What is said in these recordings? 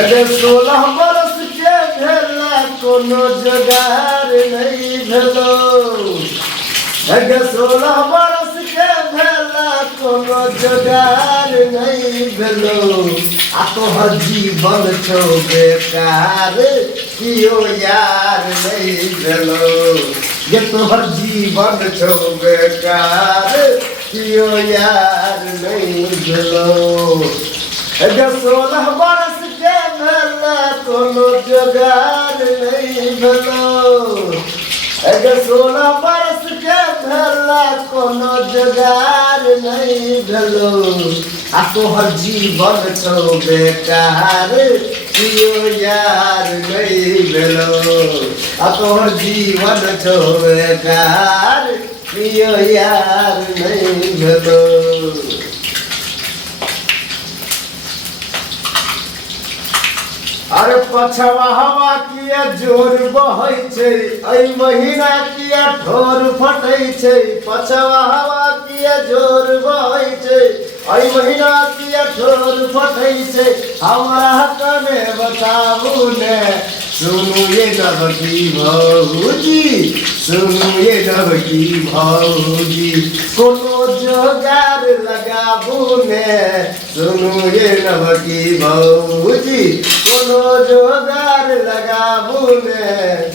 अरे 16 बरस के भेला कोनो जोगार नहीं भेलो। अरे 16 बरस के भेला कोनो जोगार नहीं भेलो। आ तोहर जीवन छौ बेकार कियो यार नहीं भेलो। ये तोहर जीवन छौ बेकार कियो यार नहीं भेलो। अरे 16 बरस के भेला कोनो जोगार नहीं भेलो। अरे 16 बरस के भेला कोनो जोगार नहीं भेलो। आ तोहर जीवन छौ बेकार कियो यार नहीं भेलो। आ तोहर जीवन छौ बेकार कियो यार नहीं भेलो। अरे पछवा हवा किया जोर बहै छै, एहि महीना किया ठोर फटै छै। पछवा हवा किया जोर बहै छै, एहि महीना किया ठोर फटै छै। हमरा कने बताबू ने सुनू ये नवकी भौजी, सुनू ये नवकी भौजी। कोनो जोगार लगाबू ने सुनू ये नवकी भौजी। कोनो जोगार लगाबू ने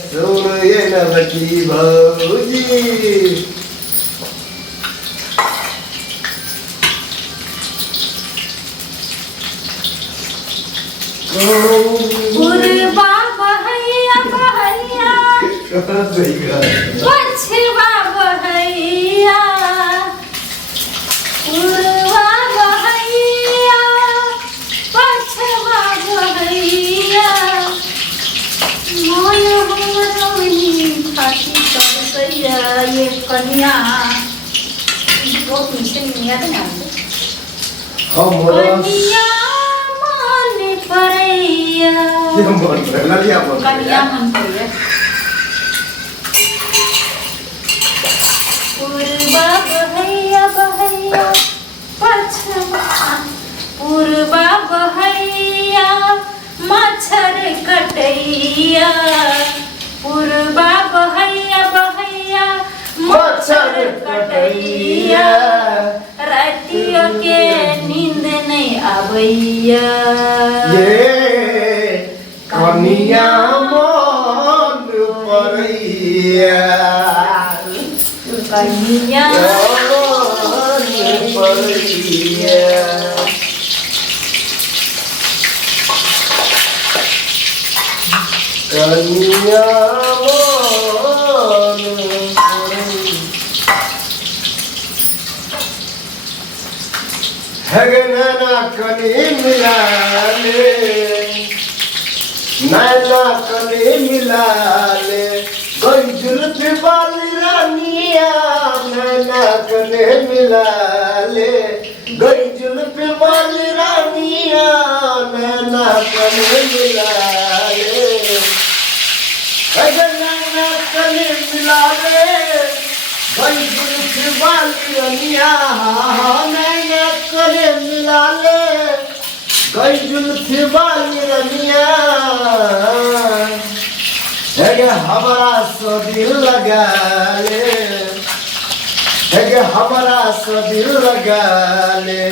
सुनू ये नवकी भौजी। पुरबा बहैया बहैया पछवा बहैया। पुरबा बहैया पछवा बहैया। मोय हमरोनी खाती तरसैया ये कन्या। बहुत नीचे निया था नाम कन्या मन परैया। कन्या मन परैया। पुरबा बहैया बहैया पछवा। पुरबा बहैया मच्छर कटैया। पुरबा बहैया बहैया मच्छर कटैया। रातियों के नींद नहीं आबैया। ये कन्या मन परैया। कन्या मन परैया। कन्या मन है नैना कनी मिला ले, नैना कनी मिला ले। गई जुल्फ वाली रानिया नैना कनी मिला ले। गई जुल्फ वाली रानिया नैना कनी मिला ले। नैना कनी मिला ले। गई जुल्फ वाली रानिया नैना कनी मिला ले। गई जुल्फ वाली रानिया हमारा सो दिल लगा ले। हमारा सो दिल लगा ले।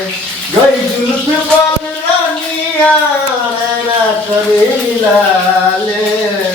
गई जुल्फ वाली रानिया नैना कनी मिला ले।